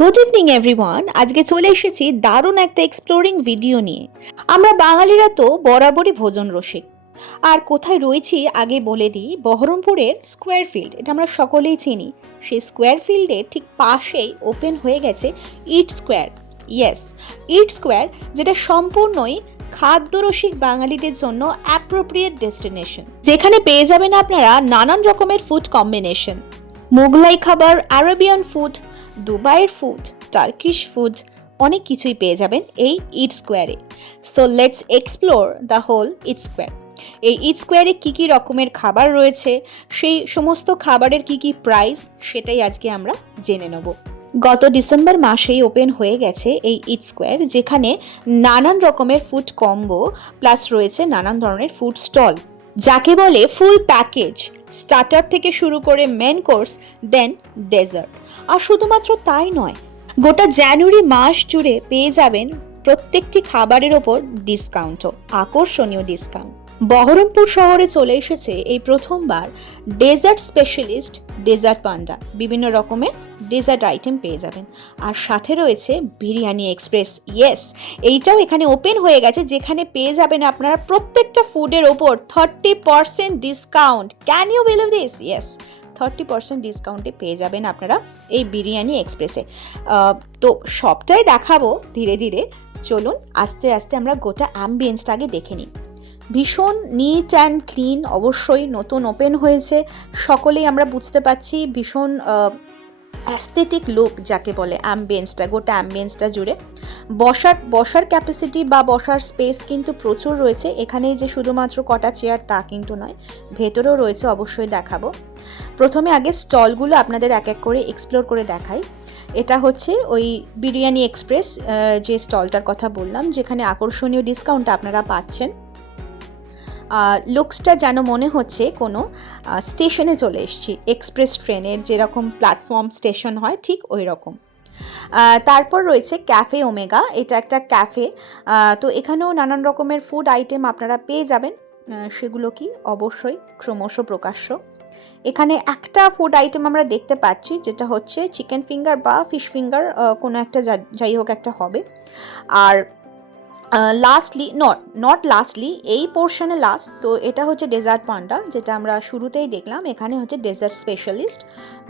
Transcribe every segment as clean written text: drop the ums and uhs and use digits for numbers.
Good evening everyone. আজকে চলে এসেছি দারুণ একটা এক্সপ্লোরিং ভিডিও নিয়ে। আমরা বাঙালিরা তো বরাবরই ভোজন রসিক। আর কোথায় রয়েছি আগে বলে দিই, বহরমপুরের স্কোয়ার ফিল্ড, এটা আমরা সকলেই চিনি। সেই স্কোয়ার ফিল্ডের ঠিক পাশেই ওপেন হয়ে গেছে ইট স্কোয়ার। ইয়েস, ইট স্কোয়ার, যেটা সম্পূর্ণই খাদ্যরসিক বাঙালিদের জন্য অ্যাপ্রোপ্রিয়েট ডেস্টিনেশন, যেখানে পেয়ে যাবেন আপনারা নানান রকমের ফুড কম্বিনেশন, মোগলাই খাবার, আরবিয়ান ফুড, দুবাইয়ের ফুড, টার্কিশ ফুড, অনেক কিছুই পেয়ে যাবেন এই ইট স্কোয়ারে। So let's explore the whole eat square. এই ইট স্কোয়ারে কী কী রকমের খাবার রয়েছে, সেই সমস্ত খাবারের কী কী প্রাইস, সেটাই আজকে আমরা জেনে নেব। গত ডিসেম্বর মাসেই ওপেন হয়ে গেছে এই ইট স্কোয়ার, যেখানে নানান রকমের ফুড কম্বো প্লাস রয়েছে নানান ধরনের ফুড স্টল, যাকে বলে ফুল প্যাকেজ, স্টার্টার থেকে শুরু করে মেন কোর্স, দেন ডেজার্ট। আর শুধুমাত্র তাই নয়, গোটা জানুয়ারি মাস জুড়ে পেয়ে যাবেন প্রত্যেকটি খাবারের ওপর ডিসকাউন্টও, আকর্ষণীয় ডিসকাউন্ট। বহরমপুর শহরে চলে এসেছে এই প্রথমবার ডেজার্ট স্পেশালিস্ট ডেজার্ট পান্ডা। বিভিন্ন রকমের ডেজার্ট আইটেম পেয়ে যাবেন, আর সাথে রয়েছে বিরিয়ানি এক্সপ্রেস। ইয়েস, এইটাও এখানে ওপেন হয়ে গেছে, যেখানে পেয়ে যাবেন আপনারা প্রত্যেকটা ফুডের ওপর 30% discount. Can you believe this? Yes, 30% ডিসকাউন্টে পেয়ে যাবেন আপনারা এই বিরিয়ানি এক্সপ্রেসে। তো সবটাই দেখাবো ধীরে ধীরে। চলুন আস্তে আস্তে আমরা গোটা অ্যাম্বিয়েন্সটা আগে দেখে নিই। ভীষণ নিট অ্যান্ড ক্লিন, অবশ্যই নতুন ওপেন হয়েছে, সকলেই আমরা বুঝতে পারছি। ভীষণ অ্যাস্থেটিক লুক যাকে বলে অ্যাম্বিয়েন্সটা, গোটা অ্যাম্বিয়েন্সটা জুড়ে। বসার ক্যাপাসিটি বা বসার স্পেস কিন্তু প্রচুর রয়েছে এখানে, যে শুধুমাত্র কটা চেয়ার তা কিন্তু নয়, ভেতরেও রয়েছে, অবশ্যই দেখাবো। প্রথমে আগে স্টলগুলো আপনাদের এক এক করে এক্সপ্লোর করে দেখাই। এটা হচ্ছে ওই বিরিয়ানি এক্সপ্রেস, যে স্টলটার কথা বললাম, যেখানে আকর্ষণীয় ডিসকাউন্ট আপনারা পাচ্ছেন। লুকসটা যেন মনে হচ্ছে কোনো স্টেশনে চলে এসেছি, এক্সপ্রেস ট্রেনের যেরকম প্ল্যাটফর্ম স্টেশন হয় ঠিক ওই রকম। তারপর রয়েছে ক্যাফে ওমেগা, এটা একটা ক্যাফে। তো এখানেও নানান রকমের ফুড আইটেম আপনারা পেয়ে যাবেন, সেগুলো কি অবশ্যই ক্রমশ প্রকাশ্য। এখানে একটা ফুড আইটেম আমরা দেখতে পাচ্ছি, যেটা হচ্ছে চিকেন ফিঙ্গার বা ফিশ ফিঙ্গার, কোনো একটা যাই হোক একটা হবে। আর লাস্টলি, নট লাস্টলি, এই পোর্শনে লাস্ট, তো এটা হচ্ছে ডেজার্ট পান্ডা, যেটা আমরা শুরুতেই দেখলাম। এখানে হচ্ছে ডেজার্ট স্পেশালিস্ট,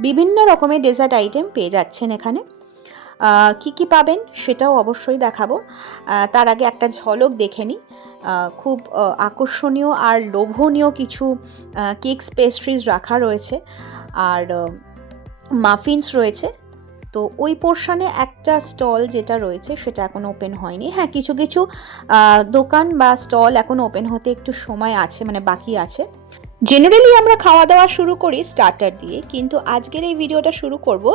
বিভিন্ন রকমের ডেজার্ট আইটেম পেয়ে যাচ্ছেন এখানে। কি কি পাবেন সেটাও অবশ্যই দেখাবো। তার আগে একটা ঝলক দেখে নিই। খুব আকর্ষণীয় আর লোভনীয় কিছু কেকস পেস্ট্রিজ রাখা রয়েছে, আর মাফিনস রয়েছে। তো ওই পোর্শনে একটা স্টল যেটা রয়েছে সেটা এখনও ওপেন হয়নি। হ্যাঁ, কিছু কিছু দোকান বা স্টল এখন ওপেন হতে একটু সময় আছে, মানে বাকি আছে। জেনারেলি আমরা খাওয়া দাওয়া শুরু করি স্টার্টার দিয়ে, কিন্তু আজকের এই ভিডিওটা শুরু করব,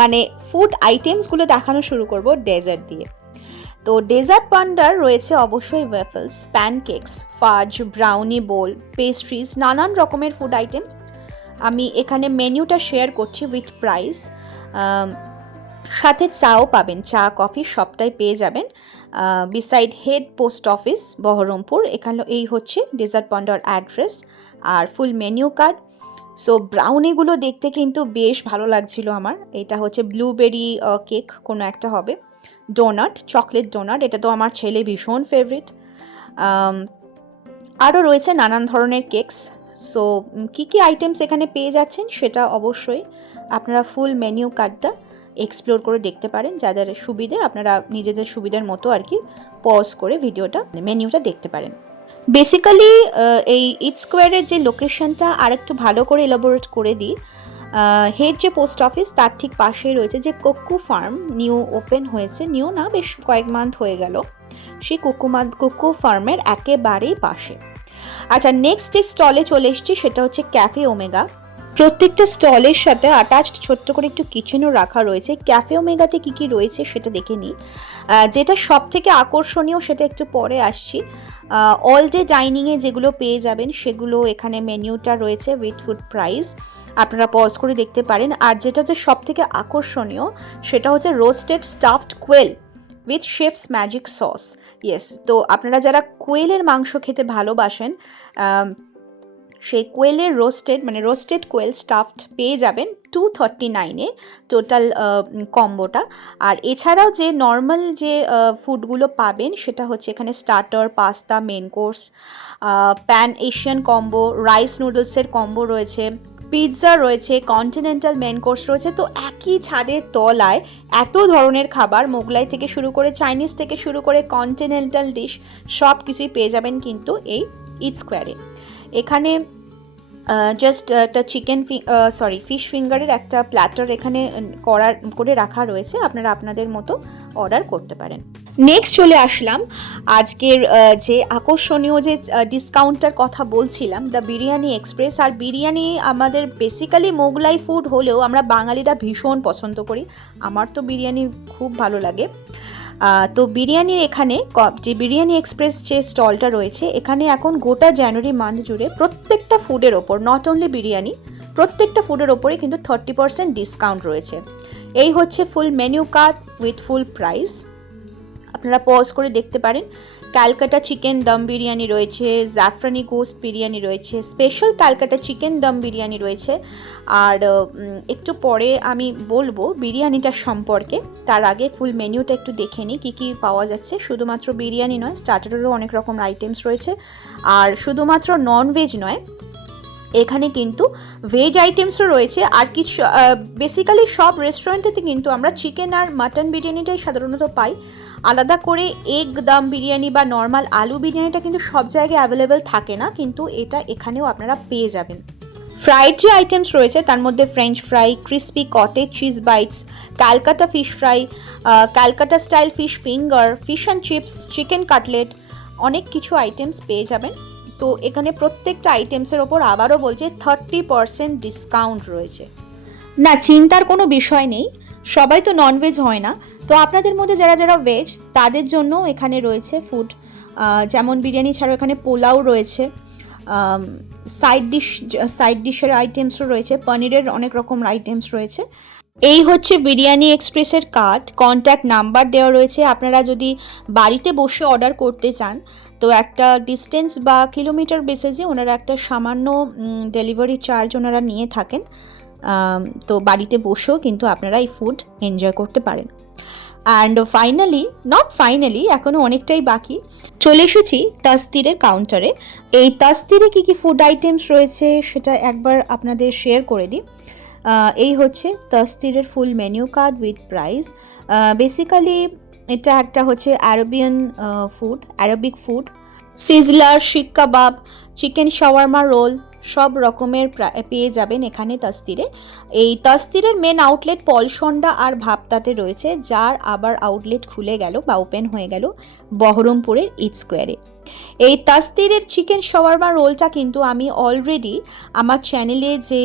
মানে ফুড আইটেমসগুলো দেখানো শুরু করব ডেজার্ট দিয়ে। তো ডেজার্ট পান্ডার রয়েছে অবশ্যই ওয়েফেলস, প্যানকেকস, ফাজ, ব্রাউনি বোল, পেস্ট্রিজ, নানান রকমের ফুড আইটেম। আমি এখানে মেনুটা শেয়ার করছি উইথ প্রাইস। সাথে চাও পাবেন, চা কফি সবটাই পেয়ে যাবেন। Beside head post office Baharampur, এখানে এই হচ্ছে ডেজার্ট পান্ডার অ্যাড্রেস আর ফুল মেনু কার্ড। সো ব্রাউনিগুলো দেখতে কিন্তু বেশ ভালো লাগছিল আমার। এটা হচ্ছে ব্লুবেরি কেক কোনো একটা হবে, ডোনাট, চকলেট ডোনাট, এটা তো আমার ছেলে ভীষণ ফেভারিট। আরও রয়েছে নানান ধরনের কেকস। সো কী কী আইটেমস এখানে পেয়ে যাচ্ছেন সেটা অবশ্যই আপনারা ফুল মেনু কার্ডটা এক্সপ্লোর করে দেখতে পারেন, যাদের সুবিধে আপনারা নিজেদের সুবিধার মতো আর কি পজ করে ভিডিওটা, মেনুটা দেখতে পারেন। বেসিক্যালি এই ইট স্কোয়ারের যে লোকেশনটা আরেকটু ভালো করে এলাবোরেট করে দিই। হেড যে পোস্ট অফিস তার ঠিক পাশেই রয়েছে যে কোকো ফার্ম, নিউ ওপেন হয়েছে, নিউ না বেশ কয়েক মান্থ হয়ে গেল, সেই কোকো ফার্মের একেবারেই পাশে। আচ্ছা, নেক্সট যে স্টলে চলে এসেছি সেটা হচ্ছে ক্যাফে ওমেগা। প্রত্যেকটা স্টলের সাথে অ্যাটাচড ছোট্ট করে একটু কিচেনও রাখা রয়েছে। ক্যাফে ওমেগাতে কী কী রয়েছে সেটা দেখে নিই। যেটা সব থেকে আকর্ষণীয় সেটা একটু পরে আসছি। অল ডে ডাইনিংয়ে যেগুলো পেয়ে যাবেন সেগুলো এখানে মেনুটা রয়েছে উইথ ফুড প্রাইস, আপনারা পজ করে দেখতে পারেন। আর যেটা হচ্ছে সব থেকে আকর্ষণীয় সেটা হচ্ছে roasted stuffed quail with chef's magic sauce. Yes, তো আপনারা যারা কোয়েলের মাংস খেতে ভালোবাসেন, সেই কোয়েলের রোস্টেড কোয়েল স্টাফড পেয়ে যাবেন 239-এ টোটাল কম্বোটা। আর এছাড়াও যে নর্মাল যে ফুডগুলো পাবেন সেটা হচ্ছে এখানে starter, pasta, main course, pan Asian combo, rice নুডলসের কম্বো রয়েছে, পিৎজা রয়েছে, কন্টিনেন্টাল মেন কোর্স রয়েছে। তো একই ছাদের তলায় এত ধরনের খাবার, মোগলাই থেকে শুরু করে চাইনিজ থেকে শুরু করে কন্টিনেন্টাল ডিশ সব কিছুই পেয়ে যাবেন কিন্তু এই ইট স্কোয়ারে। এখানে জাস্ট একটা ফিশ ফিঙ্গারের একটা প্ল্যাটার এখানে করে রাখা রয়েছে, আপনারা আপনাদের মতো অর্ডার করতে পারেন। নেক্সট চলে আসলাম আজকের যে আকর্ষণীয় যে ডিসকাউন্টটার কথা বলছিলাম, দ্য বিরিয়ানি এক্সপ্রেস। আর বিরিয়ানি আমাদের বেসিক্যালি মোগলাই ফুড হলেও আমরা বাঙালিরা ভীষণ পছন্দ করি, আমার তো বিরিয়ানি খুব ভালো লাগে। তো বিরিয়ানির এখানে যে বিরিয়ানি এক্সপ্রেস যে স্টলটা রয়েছে, এখানে এখন গোটা জানুয়ারি মান্থ জুড়ে প্রত্যেকটা ফুডের ওপর, নট অনলি বিরিয়ানি, প্রত্যেকটা ফুডের ওপরে কিন্তু 30% ডিসকাউন্ট রয়েছে। এই হচ্ছে full menu card with full price, আপনারা পজ করে দেখতে পারেন। ক্যালকাটা চিকেন দম বিরিয়ানি রয়েছে, জাফরানি গোস্ট বিরিয়ানি রয়েছে, স্পেশাল ক্যালকাটা চিকেন দম বিরিয়ানি রয়েছে। আর একটু পরে আমি বলবো বিরিয়ানিটার সম্পর্কে, তার আগে ফুল মেনুটা একটু দেখে নিই কী কী পাওয়া যাচ্ছে। শুধুমাত্র বিরিয়ানি নয়, স্টার্টারেরও অনেক রকম আইটেমস রয়েছে। আর শুধুমাত্র নন ভেজ নয়, এখানে কিন্তু ভেজ আইটেমসও রয়েছে। আর কিছু বেসিক্যালি সব রেস্টুরেন্টেতে কিন্তু আমরা চিকেন আর মাটন বিরিয়ানিটাই সাধারণত পাই, আলাদা করে এগ দম বিরিয়ানি বা নর্মাল আলু বিরিয়ানিটা কিন্তু সব জায়গায় অ্যাভেলেবেল থাকে না, কিন্তু এটা এখানেও আপনারা পেয়ে যাবেন। ফ্রাইড যে আইটেমস রয়েছে তার মধ্যে French fry, crispy cottage cheese bites, Calcutta fish fry, Calcutta style fish finger, fish and chips, chicken cutlet, অনেক কিছু আইটেমস পেয়ে যাবেন। তো এখানে প্রত্যেকটা আইটেমসের ওপর আবারও বলছে 30% ডিসকাউন্ট রয়েছে। না, চিন্তার কোনো বিষয় নেই, সবাই তো ননভেজ হয় না, তো আপনাদের মধ্যে যারা যারা ভেজ তাদের জন্য এখানে রয়েছে ফুড, যেমন বিরিয়ানি ছাড়াও এখানে পোলাও রয়েছে, সাইড ডিশের আইটেমসও রয়েছে, পনিরের অনেক রকম আইটেমস রয়েছে। এই হচ্ছে বিরিয়ানি এক্সপ্রেসের কার্ড, কন্ট্যাক্ট নাম্বার দেওয়া রয়েছে। আপনারা যদি বাড়িতে বসে অর্ডার করতে চান তো একটা ডিস্টেন্স বা কিলোমিটার বেসিসে ওনারা একটা সামান্য ডেলিভারি চার্জ ওনারা নিয়ে থাকেন। তো বাড়িতে বসেও কিন্তু আপনারা এই ফুড এনজয় করতে পারেন। অ্যান্ড ফাইনালি এখনও অনেকটাই বাকি, চলে এসেছি তাস্তিরের কাউন্টারে। এই তাস্তিরে কী কী ফুড আইটেমস রয়েছে সেটা একবার আপনাদের শেয়ার করে দিই। এই হচ্ছে তাস্তিরের full menu card with price. Basically এটা একটা হচ্ছে আরবিক ফুড, সিজলার, শিক কাবাব, চিকেন শাওয়ারমা রোল, সব রকমের পেয়ে যাবেন এখানে তাস্তিরে। এই তাস্তিরের মেন আউটলেট পলসন্ডা আর ভাবতাতে রয়েছে, যার আবার আউটলেট খুলে গেল বা ওপেন হয়ে গেল বহরমপুরের ইট স্কোয়ারে। এই তাস্তিরের চিকেন শাওয়ারমা রোলটা কিন্তু আমি অলরেডি আমার চ্যানেলে যে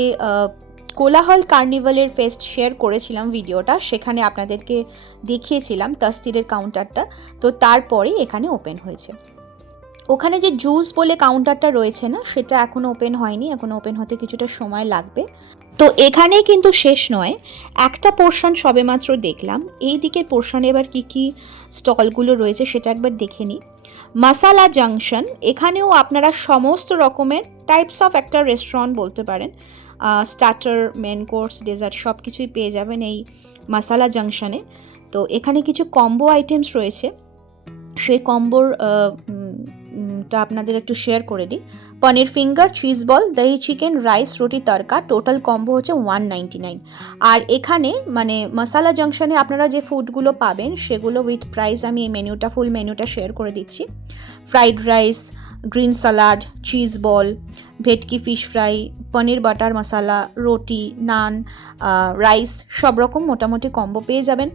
কোলাহল কার্নিভালের ফেস্ট শেয়ার করেছিলাম ভিডিওটা, সেখানে আপনাদেরকে দেখিয়েছিলাম তাস্তিরের কাউন্টারটা। তো তারপরে এখানে ওপেন হয়েছে। ওখানে যে জুস বলে কাউন্টারটা রয়েছে না, সেটা এখনও ওপেন হয়নি, এখনও ওপেন হতে কিছুটা সময় লাগবে। তো এখানেই কিন্তু শেষ নয়, একটা পোর্শন সবেমাত্র দেখলাম, এই দিকের পোর্শনে এবার কী কী স্টলগুলো রয়েছে সেটা একবার দেখে নিই। মশালা জাংশন, এখানেও আপনারা সমস্ত রকমের টাইপস অফ একটা রেস্টুরেন্ট বলতে পারেন, স্টার্টার, মেন কোর্স, ডেজার্ট সব কিছুই পেয়ে যাবেন এই মশালা জাংশনে। তো এখানে কিছু কম্বো আইটেমস রয়েছে, সেই কম্বোর টা আপনাদের একটু শেয়ার করে দিই। পনির ফিঙ্গার, চিজ বল, দহি চিকেন, রাইস, রুটি তড়কা, টোটাল কম্বো হচ্ছে 199। আর এখানে মানে মশালা জাংশনে আপনারা যে ফুডগুলো পাবেন সেগুলো উইথ প্রাইস আমি এই ফুল মেনুটা শেয়ার করে দিচ্ছি। Fried rice, green salad, cheese ball, ভেটকি ফিশ ফ্রাই, পনির বাটার মশালা, রুটি, নান, রাইস, সব রকম মোটামুটি কম্বো পেয়ে যাবেন।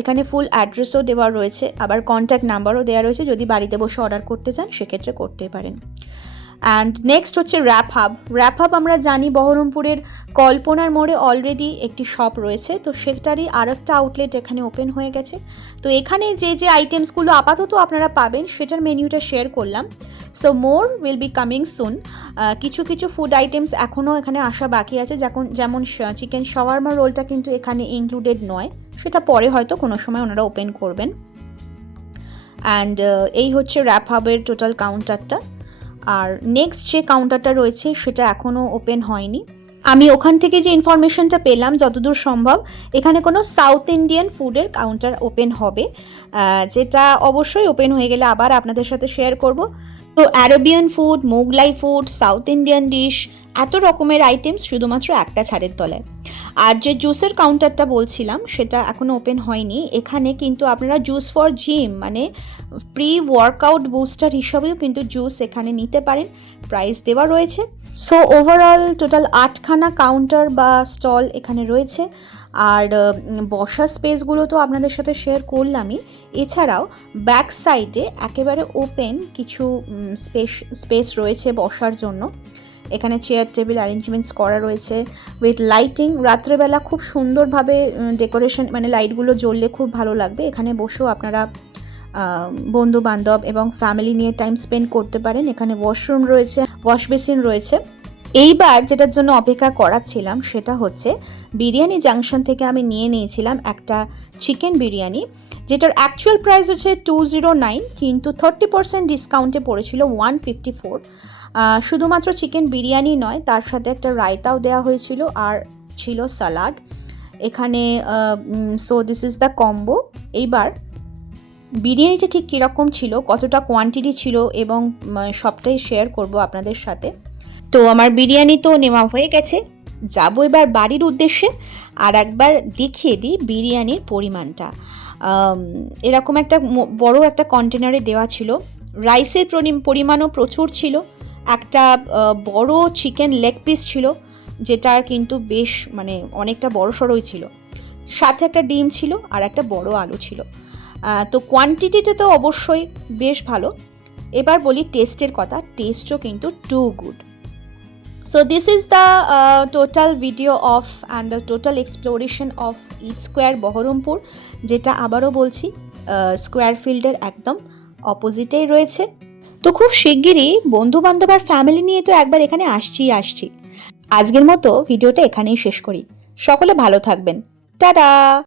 এখানে ফুল অ্যাড্রেসও দেওয়া রয়েছে, আবার কন্ট্যাক্ট নাম্বারও দেওয়া রয়েছে, যদি বাড়িতে বসে অর্ডার করতে চান সেক্ষেত্রে করতেই পারেন। অ্যান্ড নেক্সট হচ্ছে র্যাপ হাব। আমরা জানি বহরমপুরের কল্পনার মোড়ে অলরেডি একটি শপ রয়েছে, তো সেটারই আর একটা আউটলেট এখানে ওপেন হয়ে গেছে। তো এখানে যে আইটেমসগুলো আপাতত আপনারা পাবেন সেটার মেনুটা শেয়ার করলাম। So more will be coming soon. কিছু ফুড আইটেমস এখনও এখানে আসা বাকি আছে, যেমন চিকেন শাওয়ারমা রোলটা কিন্তু এখানে ইনক্লুডেড নয়, সেটা পরে হয়তো কোনো সময় ওনারা ওপেন করবেন। অ্যান্ড এই হচ্ছে র্যাপ হাবের টোটাল কাউন্টারটা। আর নেক্সট যে কাউন্টারটা রয়েছে সেটা এখনও ওপেন হয়নি। আমি ওখান থেকে যে ইনফরমেশনটা পেলাম যতদূর সম্ভব এখানে কোনো সাউথ ইন্ডিয়ান ফুডের কাউন্টার ওপেন হবে, যেটা অবশ্যই ওপেন হয়ে গেলে আবার আপনাদের সাথে শেয়ার করব। তো Arabian food, Mughlai food, south Indian dish, এত রকমের আইটেমস শুধুমাত্র একটা ছাদের তলায়। আর যে জুসের কাউন্টারটা বলছিলাম সেটা এখনও ওপেন হয়নি। এখানে কিন্তু আপনারা জুস ফর জিম মানে প্রি ওয়ার্কআউট বুস্টার হিসাবেও কিন্তু জুস এখানে নিতে পারেন, প্রাইস দেওয়া রয়েছে। সো ওভারঅল টোটাল 8খানা কাউন্টার বা স্টল এখানে রয়েছে। আর বসার স্পেসগুলো তো আপনাদের সাথে শেয়ার করলামই, এছাড়াও ব্যাক সাইডে একেবারে ওপেন কিছু স্পেস রয়েছে বসার জন্য। এখানে চেয়ার টেবিল অ্যারেঞ্জমেন্টস করা রয়েছে উইথ লাইটিং। রাত্রেবেলা খুব সুন্দরভাবে ডেকোরেশন মানে লাইটগুলো জ্বললে খুব ভালো লাগবে। এখানে বসেও আপনারা বন্ধু বান্ধব এবং ফ্যামিলি নিয়ে টাইম স্পেন্ড করতে পারেন। এখানে ওয়াশরুম রয়েছে, ওয়াশ বেসিন রয়েছে। এইবার যেটার জন্য অপেক্ষা করাচ্ছিলাম সেটা হচ্ছে বিরিয়ানি জাংশন থেকে আমি নিয়ে নিয়েছিলাম একটা চিকেন বিরিয়ানি, যেটার অ্যাকচুয়াল প্রাইস হচ্ছে 209, কিন্তু 30% ডিসকাউন্টে পড়েছিল 154। শুধুমাত্র চিকেন বিরিয়ানি নয়, তার সাথে একটা রায়তাও দেওয়া হয়েছিল আর ছিল সালাড এখানে। So this is the combo. এইবার বিরিয়ানিটা ঠিক কীরকম ছিল, কতটা কোয়ান্টিটি ছিল এবং সবটাই শেয়ার করব আপনাদের সাথে। তো আমার বিরিয়ানি তো নেওয়া হয়ে গেছে, যাবো এবার বাড়ির উদ্দেশ্যে। আর একবার দেখিয়ে দিই বিরিয়ানির পরিমাণটা। এরকম একটা বড় একটা কন্টেনারে দেওয়া ছিল। রাইসের পরিমাণও প্রচুর ছিল। একটা বড় চিকেন লেগ পিস ছিল, যেটার কিন্তু বেশ মানে অনেকটা বড় সড়োই ছিল। সাথে একটা ডিম ছিল আর একটা বড় আলু ছিল। তো কোয়ান্টিটিটা তো অবশ্যই বেশ ভালো। এবার বলি টেস্টের কথা, টেস্টও কিন্তু too good. So this is the total video of and the total exploration of Eat Square Baharampur, যেটা আবারও বলছি স্কোয়ার ফিল্ডের একদম অপোজিটেই রয়েছে। তো খুব শিগগিরই বন্ধু বান্ধব আর ফ্যামিলি নিয়ে তো একবার এখানে আসছি। আজকের মতো ভিডিওটা এখানেই শেষ করি। সকলে ভালো থাকবেন, টাটা।